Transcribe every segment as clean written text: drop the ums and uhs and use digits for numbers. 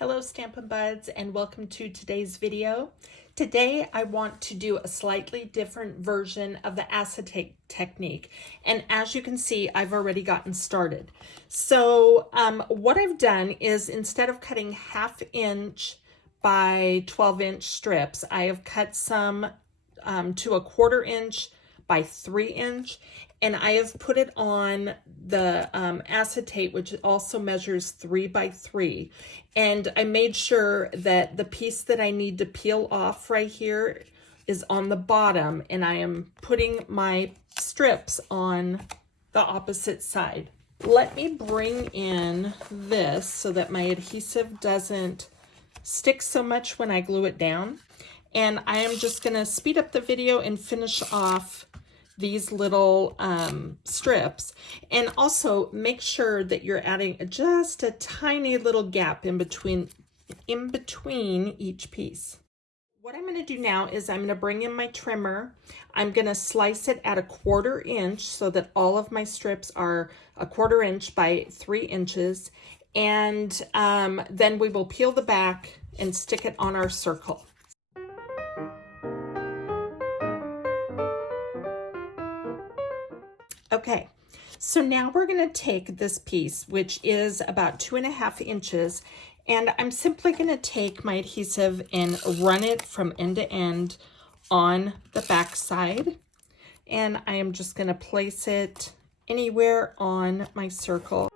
Hello Stampin' Buds and welcome to today's video. Today I want to do a slightly different version of the acetate technique, and as you can see I've already gotten started. So what I've done is, instead of cutting 1/2 inch by 12-inch strips, I have cut some to 1/4 inch by 3 inch, and I have put it on the acetate, which also measures 3 by 3. And I made sure that the piece that I need to peel off right here is on the bottom, and I am putting my strips on the opposite side. Let me bring in this so that my adhesive doesn't stick so much when I glue it down. And I am just gonna speed up the video and finish off these little strips, and also make sure that you're adding just a tiny little gap in between each piece. What I'm going to do now is I'm going to bring in my trimmer. I'm going to slice it at 1/4 inch so that all of my strips are 1/4 inch by 3 inches, and then we will peel the back and stick it on our circle. Okay, so now we're going to take this piece, which is about 2.5 inches, and I'm simply going to take my adhesive and run it from end to end on the back side. And I am just going to place it anywhere on my circle.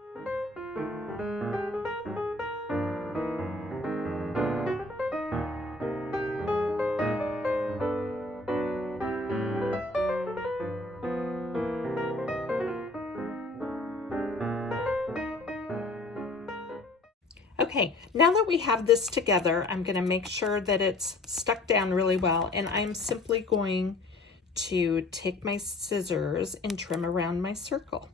Okay, now that we have this together, I'm going to make sure that it's stuck down really well, and I'm simply going to take my scissors and trim around my circle.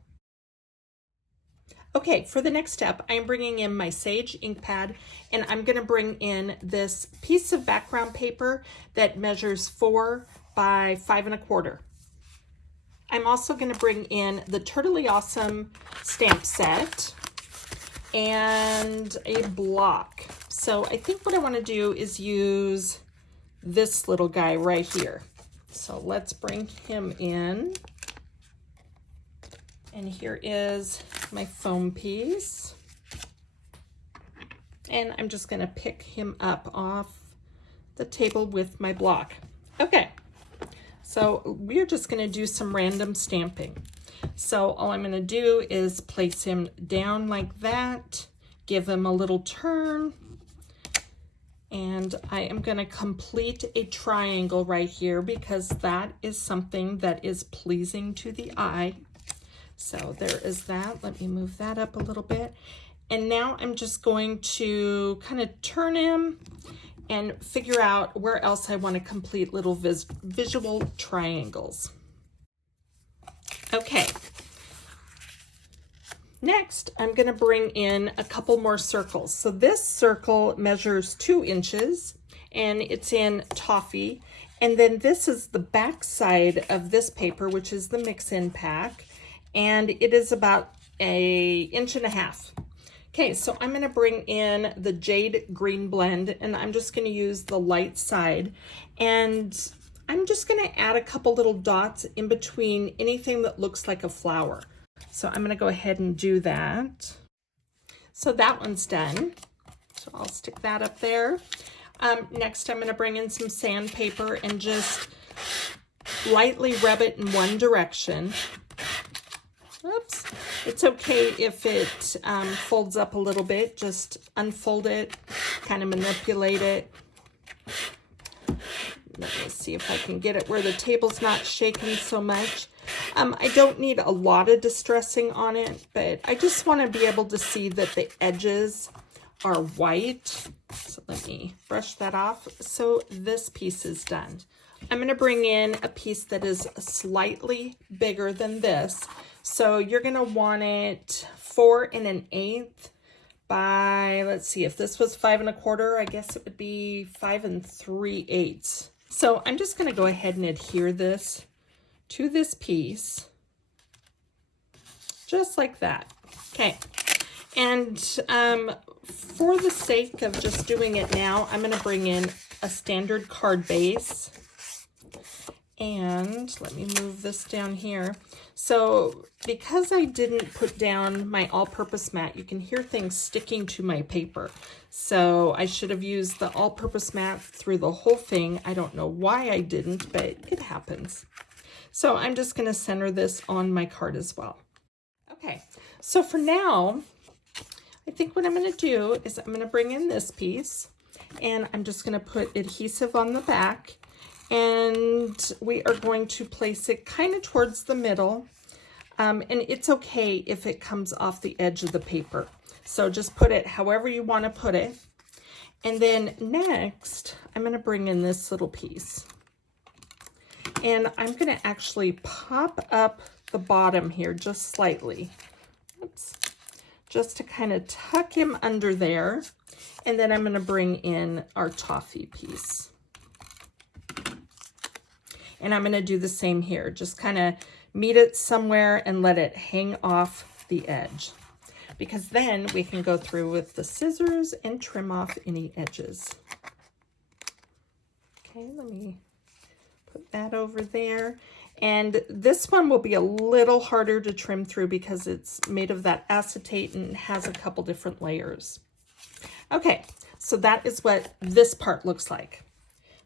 Okay, for the next step, I'm bringing in my Sage ink pad, and I'm going to bring in this piece of background paper that measures 4 by 5 1/4. I'm also going to bring in the Totally Awesome stamp set and a block. So I think what I want to do is use this little guy right here. So let's bring him in. And here is my foam piece. And I'm just going to pick him up off the table with my block. Okay, so we're just going to do some random stamping. So all I'm going to do is place him down like that, give him a little turn, and I am going to complete a triangle right here because that is something that is pleasing to the eye. So there is that. Let me move that up a little bit. And now I'm just going to kind of turn him and figure out where else I want to complete little visual triangles. Okay, next I'm going to bring in a couple more circles. So this circle measures 2 inches and it's in toffee, and then this is the back side of this paper, which is the mix-in pack, and it is about 1.5 inches. Okay, so I'm going to bring in the Jade Green Blend, and I'm just going to use the light side, and I'm just going to add a couple little dots in between anything that looks like a flower. So I'm going to go ahead and do that. So that one's done. So I'll stick that up there. Next, I'm going to bring in some sandpaper and just lightly rub it in one direction. Oops. It's okay if it folds up a little bit. Just unfold it, kind of manipulate it. Let me see if I can get it where the table's not shaking so much. I don't need a lot of distressing on it, but I just want to be able to see that the edges are white. So let me brush that off. So this piece is done. I'm going to bring in a piece that is slightly bigger than this. So you're going to want it 4 1/8 by, let's see, if this was 5 1/4, I guess it would be 5 3/8. So I'm just going to go ahead and adhere this to this piece, just like that. Okay, and for the sake of just doing it now, I'm going to bring in a standard card base. And let me move this down here. So because I didn't put down my all-purpose mat, you can hear things sticking to my paper. So I should have used the all-purpose mat through the whole thing. I don't know why I didn't, but it happens. So I'm just going to center this on my card as well. Okay, so for now, I think what I'm going to do is I'm going to bring in this piece, and I'm just going to put adhesive on the back. And we are going to place it kind of towards the middle. And it's okay if it comes off the edge of the paper. So just put it however you want to put it. And then next, I'm going to bring in this little piece. And I'm going to actually pop up the bottom here just slightly. Oops. Just to kind of tuck him under there. And then I'm going to bring in our toffee piece. And I'm going to do the same here. Just kind of meet it somewhere and let it hang off the edge. Because then we can go through with the scissors and trim off any edges. Okay, let me put that over there. And this one will be a little harder to trim through because it's made of that acetate and has a couple different layers. Okay, so that is what this part looks like.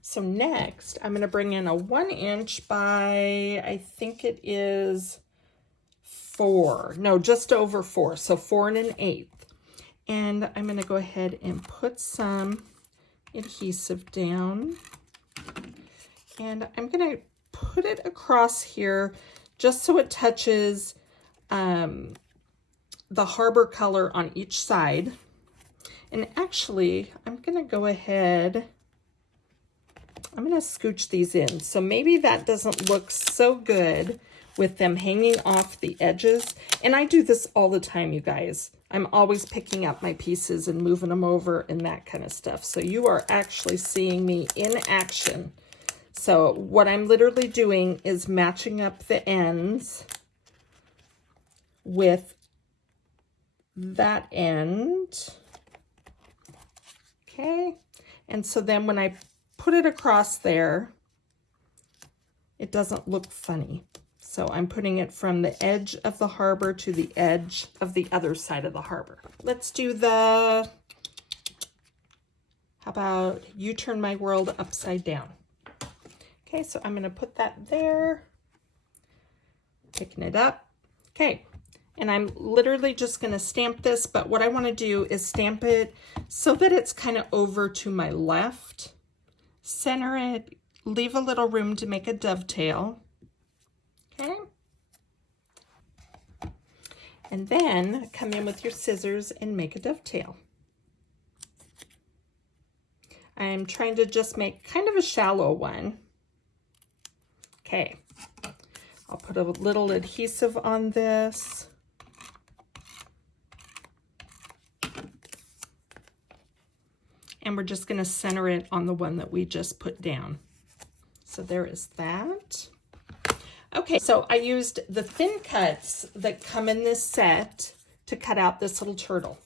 So next, I'm going to bring in a 1 inch by, I think it is 4. No, just over 4. So 4 1/8. And I'm going to go ahead and put some adhesive down. And I'm going to put it across here just so it touches the harbor color on each side. And actually, I'm going to go ahead... I'm going to scooch these in. So maybe that doesn't look so good with them hanging off the edges. And I do this all the time, you guys. I'm always picking up my pieces and moving them over and that kind of stuff. So you are actually seeing me in action. So what I'm literally doing is matching up the ends with that end. Okay. And so then when I put it across there, it doesn't look funny. So I'm putting it from the edge of the harbor to the edge of the other side of the harbor. Let's do the, how about you turn my world upside down? Okay, so I'm going to put that there, picking it up. Okay, and I'm literally just going to stamp this, but what I want to do is stamp it so that it's kind of over to my left. Center it, leave a little room to make a dovetail, okay? And then come in with your scissors and make a dovetail. I'm trying to just make kind of a shallow one. Okay, I'll put a little adhesive on this. And we're just going to center it on the one that we just put down. So there is that. Okay, so I used the thin cuts that come in this set to cut out this little turtle.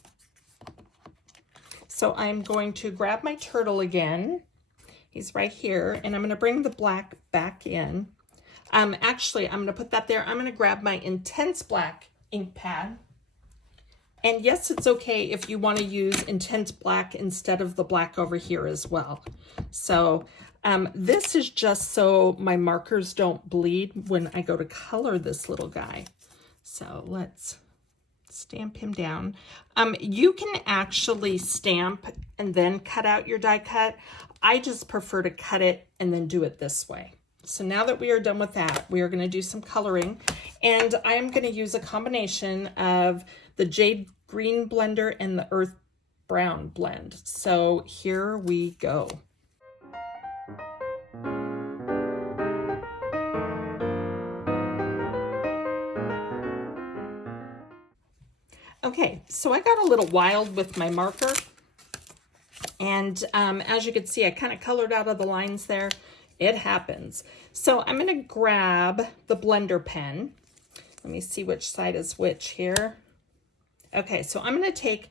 So I'm going to grab my turtle again. He's right here, and I'm going to bring the black back in. Actually, I'm going to put that there. I'm going to grab my intense black ink pad. And yes, it's okay if you want to use intense black instead of the black over here as well. So this is just so my markers don't bleed when I go to color this little guy. So let's stamp him down. You can actually stamp and then cut out your die cut. I just prefer to cut it and then do it this way. So now that we are done with that, we are going to do some coloring. And I am going to use a combination of the Jade Green blender and the Earth Brown blend. So here we go. Okay, so I got a little wild with my marker. And as you can see, I kind of colored out of the lines there. It happens. So I'm going to grab the blender pen. Let me see which side is which here. Okay, so I'm going to take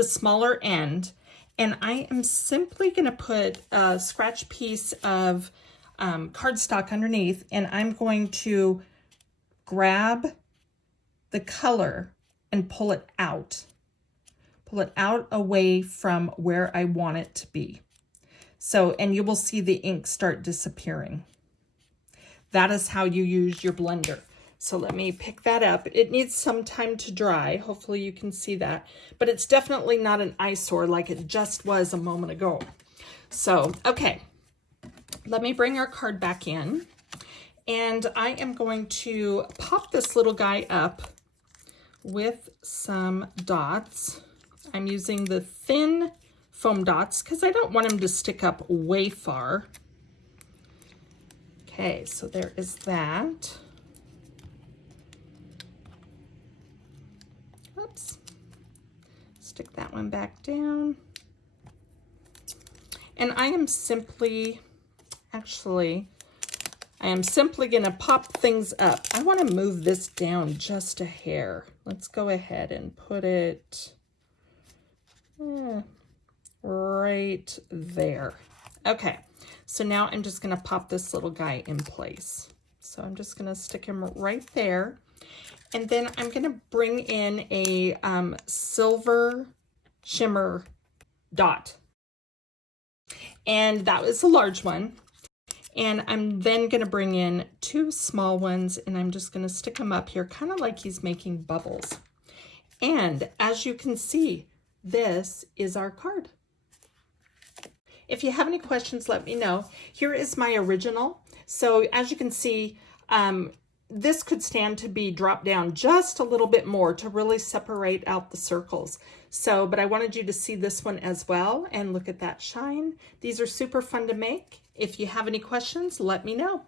the smaller end, and I am simply going to put a scratch piece of cardstock underneath, and I'm going to grab the color and pull it out. Pull it out away from where I want it to be. So, and you will see the ink start disappearing. That is how you use your blender. So let me pick that up. It needs some time to dry. Hopefully you can see that, but it's definitely not an eyesore like it just was a moment ago. So, okay, let me bring our card back in, and I am going to pop this little guy up with some dots. I'm using the thin foam dots because I don't want them to stick up way far. Okay, so there is that. Oops. Stick that one back down. And I am simply going to pop things up. I want to move this down just a hair. Let's go ahead and put it right there. Okay, so now I'm just going to pop this little guy in place. So I'm just going to stick him right there. And then I'm going to bring in a silver shimmer dot. And that was a large one. And I'm then going to bring in 2 small ones, and I'm just going to stick them up here, kind of like he's making bubbles. And as you can see, this is our card. If you have any questions, let me know. Here is my original. So as you can see, this could stand to be dropped down just a little bit more to really separate out the circles. So, but I wanted you to see this one as well, and look at that shine. These are super fun to make. If you have any questions, let me know.